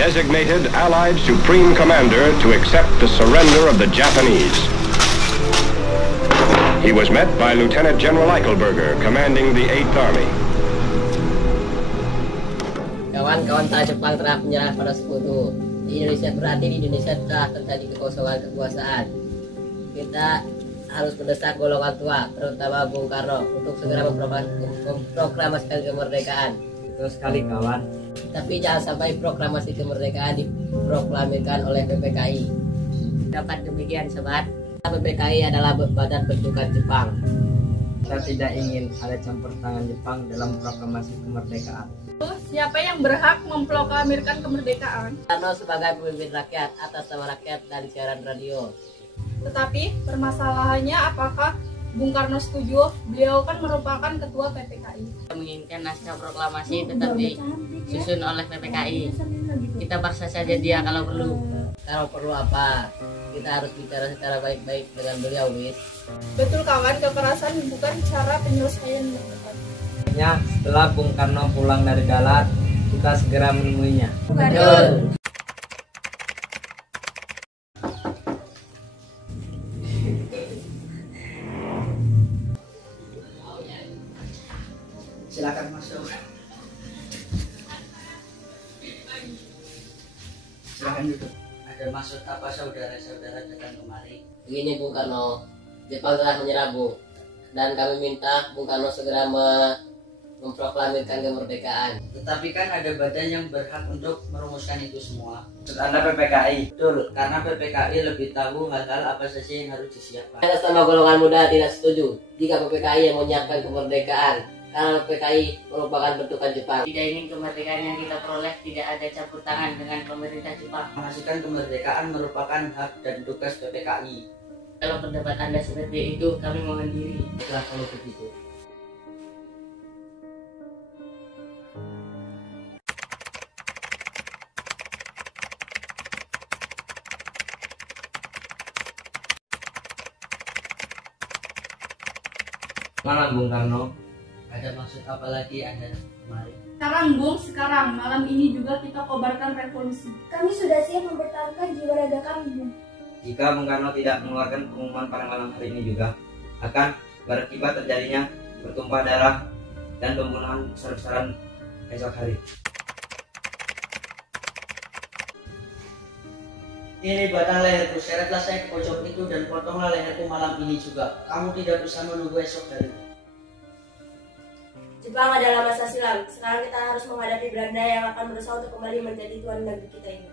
designated Allied Supreme Commander to accept the surrender of the Japanese. He was met by Lieutenant General Eichelberger, commanding the 8th Army. Kawan-kawan Jepang telah menyerah pada sekutu. Di Indonesia berarti di Indonesia telah terjadi kekosongan kekuasaan. Kita harus mendesak golongan tua, terutama Bung Karno, untuk segera memproklamasikan kemerdekaan. Betul sekali kawan. Tapi jangan sampai proklamasi kemerdekaan diproklamirkan oleh PPKI. Dapat demikian sobat. PPKI adalah badan bentukan Jepang. Kita tidak ingin ada campur tangan Jepang dalam proklamasi kemerdekaan. Siapa yang berhak memproklamirkan kemerdekaan? Karno sebagai pemimpin rakyat atas nama rakyat dan siaran radio. Tetapi permasalahannya apakah Bung Karno setuju? Beliau kan merupakan ketua PPKI. Kita menginginkan naskah proklamasi tetap disusun oleh PPKI. Kita paksa saja dia kalau perlu. Kalau perlu apa? Kita harus bicara secara baik-baik dengan beliau, Wis. Betul kawan, kekerasan bukan cara penyelesaian yang tepat. Setelah Bung Karno pulang dari Dalat, kita segera menemuinya. Betul. Silakan masuk. Silakan duduk. Ada maksud apa saudara-saudara datang kemari? Begini Bung Karno, Jepang telah menyerah Bung, dan kami minta Bung Karno segera memproklamirkan kemerdekaan. Tetapi kan ada badan yang berhak untuk merumuskan itu semua. Maksud Anda PPKI? Betul, karena PPKI lebih tahu hal-hal apa saja yang harus disiapkan. Atas nama golongan muda tidak setuju jika PPKI yang menyiapkan kemerdekaan, karena PPKI merupakan bentukan Jepang. Tidak ingin kemerdekaan yang kita peroleh tidak ada campur tangan dengan pemerintah Jepang. Menghasilkan kemerdekaan merupakan hak dan tugas PPKI. Kalau pendapat Anda seperti itu, kami mohon diri. Baiklah kalau begitu. Malam Bung Karno. Ada maksud apa lagi Anda kemari? Sekarang malam ini juga kita kobarkan revolusi. Kami sudah siap mempertahankan jiwa raga kami, Bung. Jika Bung Karno tidak mengeluarkan pengumuman pada malam hari ini juga, akan berakibat terjadinya bertumpah darah dan pembunuhan besar-besaran esok hari. Ini batang leherku, seretlah saya ke pojok itu dan potonglah leherku malam ini juga. Kamu tidak bisa menunggu esok hari. Jepang adalah masa silam. Sekarang kita harus menghadapi Belanda yang akan berusaha untuk kembali menjadi tuan negeri kita ini.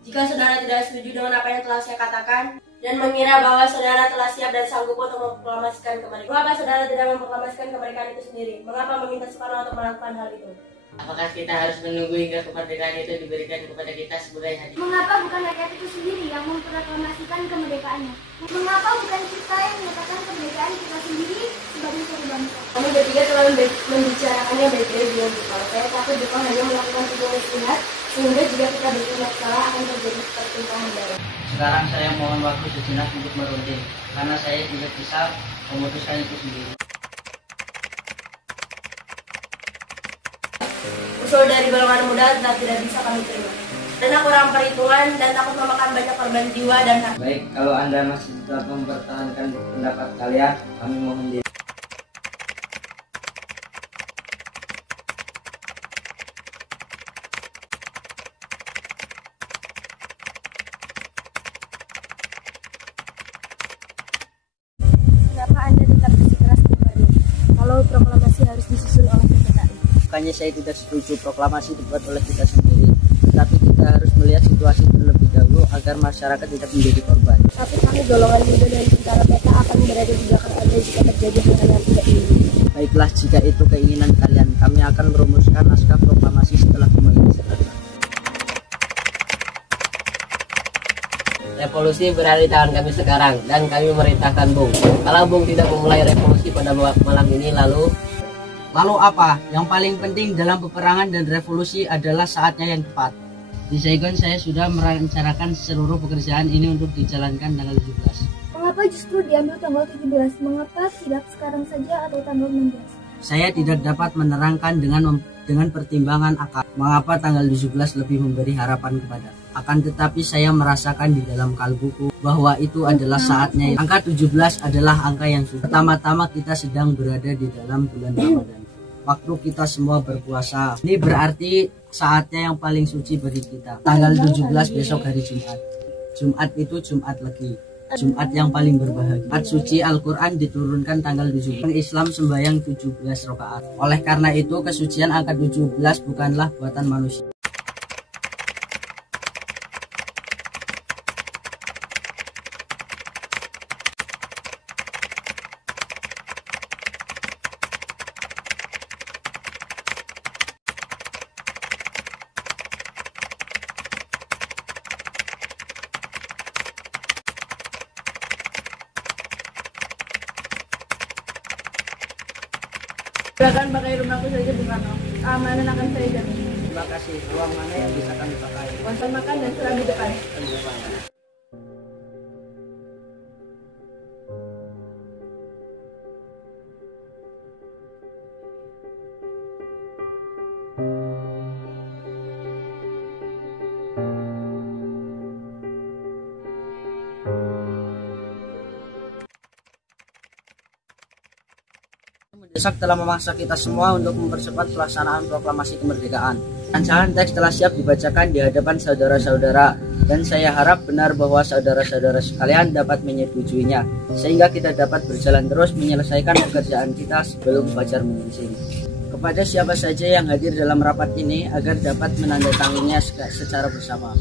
Jika saudara tidak setuju dengan apa yang telah saya katakan dan mengira bahwa saudara telah siap dan sanggup untuk memproklamasikan kemerdekaan, mengapa saudara tidak memproklamasikan kemerdekaan itu sendiri? Mengapa meminta Soekarno untuk melakukan hal itu? Apakah kita harus menunggu hingga kemerdekaan itu diberikan kepada kita sebagai hadiah? Mengapa bukan rakyat itu sendiri yang memproklamasikan kemerdekaannya? Mengapa bukan kita yang menyatakan kemerdekaan kita sendiri sebagai suatu bangsa? Kami bertiga telah membicarakannya baik-baik dengan Jepang. Saya takut Jepang hanya melakukan tujuan istihad, sehingga jika kita bertindak salah akan terjadi pertumpahan darah. Sekarang saya mohon waktu sejenak untuk merunding, karena saya tidak bisa memutuskan itu sendiri. Usul dari golongan muda tetap tidak bisa kami terima. Karena kurang perhitungan dan takut memakan banyak korban jiwa dan hak. Baik, kalau Anda masih tetap mempertahankan pendapat kalian, kami mohon diri. Kenapa Anda tetap bersikeras kembali kalau proklamasi harus disusun oleh PPKI? Bukannya saya tidak setuju proklamasi dibuat oleh kita sendiri, tetapi kita harus melihat situasi terlebih dahulu agar masyarakat tidak menjadi korban. Tapi kami golongan muda dan tentara peta akan berada di belakang Anda jika terjadi hal yang tidak diinginkan. Baiklah, jika itu keinginan kalian, kami akan merumuskan naskah proklamasi setelah kembali ke Jakarta. Revolusi berada di tangan kami sekarang dan kami memerintahkan Bung. Kalau Bung tidak memulai revolusi pada malam ini, lalu apa? Yang paling penting dalam peperangan dan revolusi adalah saatnya yang tepat. Di Saigon saya sudah merencanakan seluruh pekerjaan ini untuk dijalankan tanggal 17. Mengapa justru diambil tanggal 17? Mengapa tidak sekarang saja atau tanggal 16? Saya tidak dapat menerangkan dengan pertimbangan akal mengapa tanggal 17 lebih memberi harapan kepada. Akan tetapi saya merasakan di dalam kalbuku bahwa itu adalah saatnya. Angka 17 adalah angka yang suci. Pertama-tama kita sedang berada di dalam bulan Ramadan. Waktu kita semua berpuasa. Ini berarti saatnya yang paling suci bagi kita. Tanggal 17 besok hari Jumat. Jumat itu Jumat Legi. Jumat yang paling berbahagia. Jumat suci Al-Quran diturunkan tanggal 17. Islam sembahyang 17 rakaat. Oleh karena itu kesucian angka 17 bukanlah buatan manusia. Silakan pakai rumahku saja Bung Karno. Keamanan akan saya jamin. Terima kasih. Ruang mana yang bisa kami pakai? Ponsel makan dan surat di depan. Mendesak telah memaksa kita semua untuk mempercepat pelaksanaan proklamasi kemerdekaan. Rancangan teks telah siap dibacakan di hadapan saudara-saudara, dan saya harap benar bahwa saudara-saudara sekalian dapat menyetujuinya, sehingga kita dapat berjalan terus menyelesaikan pekerjaan kita sebelum fajar menyingsing. Kepada siapa saja yang hadir dalam rapat ini agar dapat menandatanganinya secara bersama.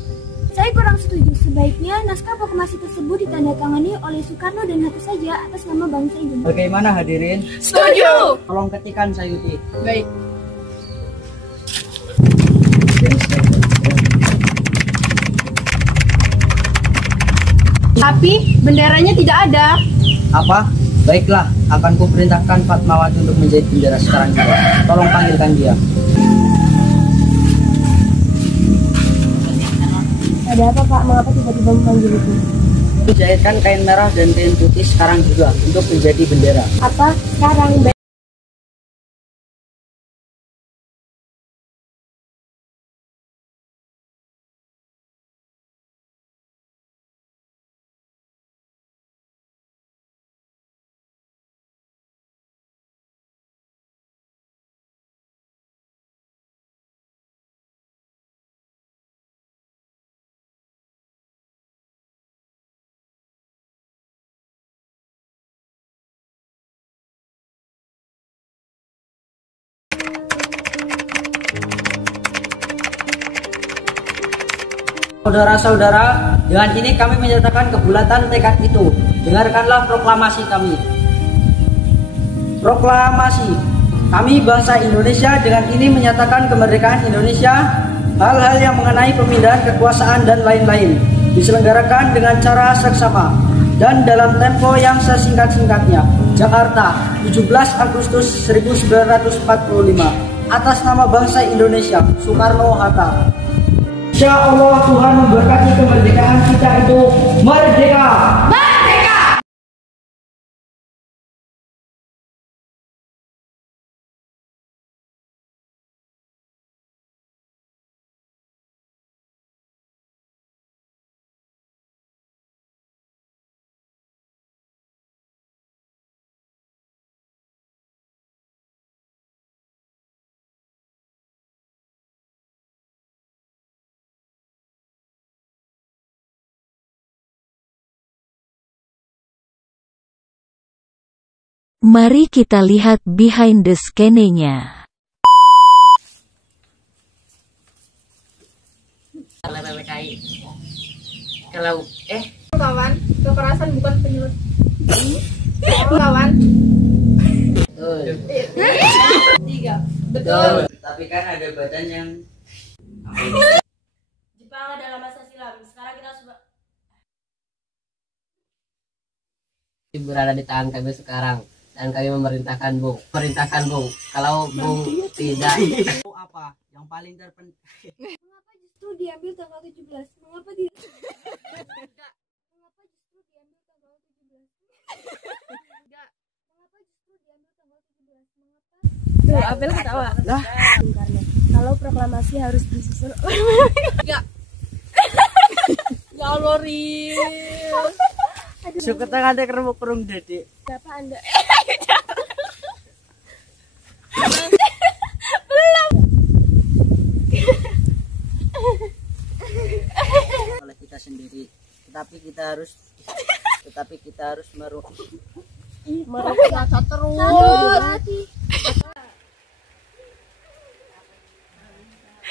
Saya kurang setuju. Sebaiknya naskah proklamasi tersebut ditandatangani oleh Soekarno dan Hatta saja atas nama bangsa Indonesia. Bagaimana hadirin? Setuju. Tolong ketikan Sayuti. Baik. Tapi benderanya tidak ada. Apa? Baiklah, akan kuperintahkan Fatmawati untuk menjadi bendera sekarang juga. Tolong panggilkan dia. Ada apa Pak? Mengapa tiba-tiba memanggil itu? Jahitkan kain merah dan kain putih sekarang juga untuk menjadi bendera. Apa? Sekarang? Saudara-saudara, dengan ini kami menyatakan kebulatan tekad itu. Dengarkanlah proklamasi kami. Proklamasi. Kami bangsa Indonesia dengan ini menyatakan kemerdekaan Indonesia, hal-hal yang mengenai pemindahan kekuasaan dan lain-lain diselenggarakan dengan cara seksama dan dalam tempo yang sesingkat-singkatnya. Jakarta, 17 Agustus 1945. Atas nama bangsa Indonesia, Soekarno-Hatta. Insya Allah Tuhan memberkati kemerdekaan kita itu merdeka. Merdeka. Mari kita lihat behind the scene-nya. Oleh PPKI. Kalau Kawan, kekerasan bukan penyelesaian. Kawan. Betul. Tiga. Betul. Tapi kan ada badan yang Jepang adalah masa silam. Sekarang kita harus berada di tangan kami sekarang, dan kami memerintahkan Bung. Kalau Bung tidak. apa yang paling terpenting? Mengapa justru diambil tanggal 17? Mengapa di Mengapa justru diambil tanggal 17? Mengapa justru diambil tanggal 17? Mengapa? Abel ketawa. Lah, Bung Karno. Kalau proklamasi harus disusun. Ya Allah, Ri. suka tangan dek kerung Dede. Siapa Anda? Oleh kita sendiri, tetapi kita harus Merasa terus.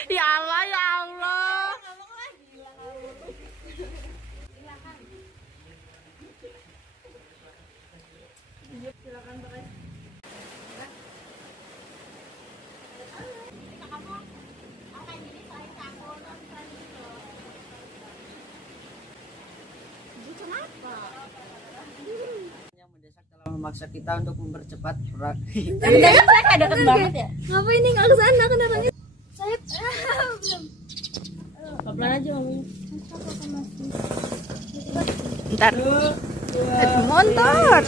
Ya Allah, ya Allah. yang mendesak telah memaksa kita untuk mempercepat perang. Saya kayak deket banget ya. Ngapa ini nggak kesana kenaranya? Saya belum. Pelan aja ngomongnya. Ntar. Motor.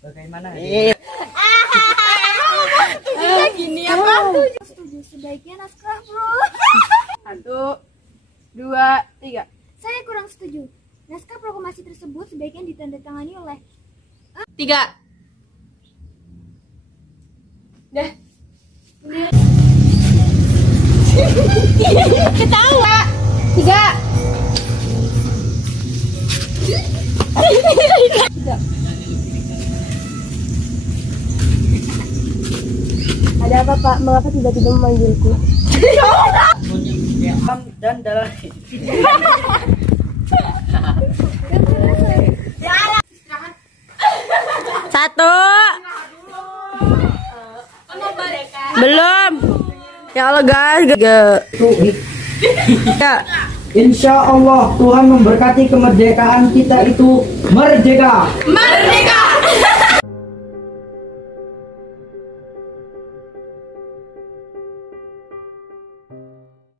Bagaimana? Gini apa? Setuju sebaiknya naskah, Bro. 1, 2, 3. Saya kurang setuju. Naskah proklamasi tersebut sebaiknya ditandatangani oleh 3. Dah. Ketawa. 3. Ada apa, Pak? Mengapa tiba-tiba memanggilku? Dan dalam Satu. Belum. Ya Allah guys. Ya. Insya Allah Tuhan memberkati kemerdekaan kita itu merdeka. Merdeka!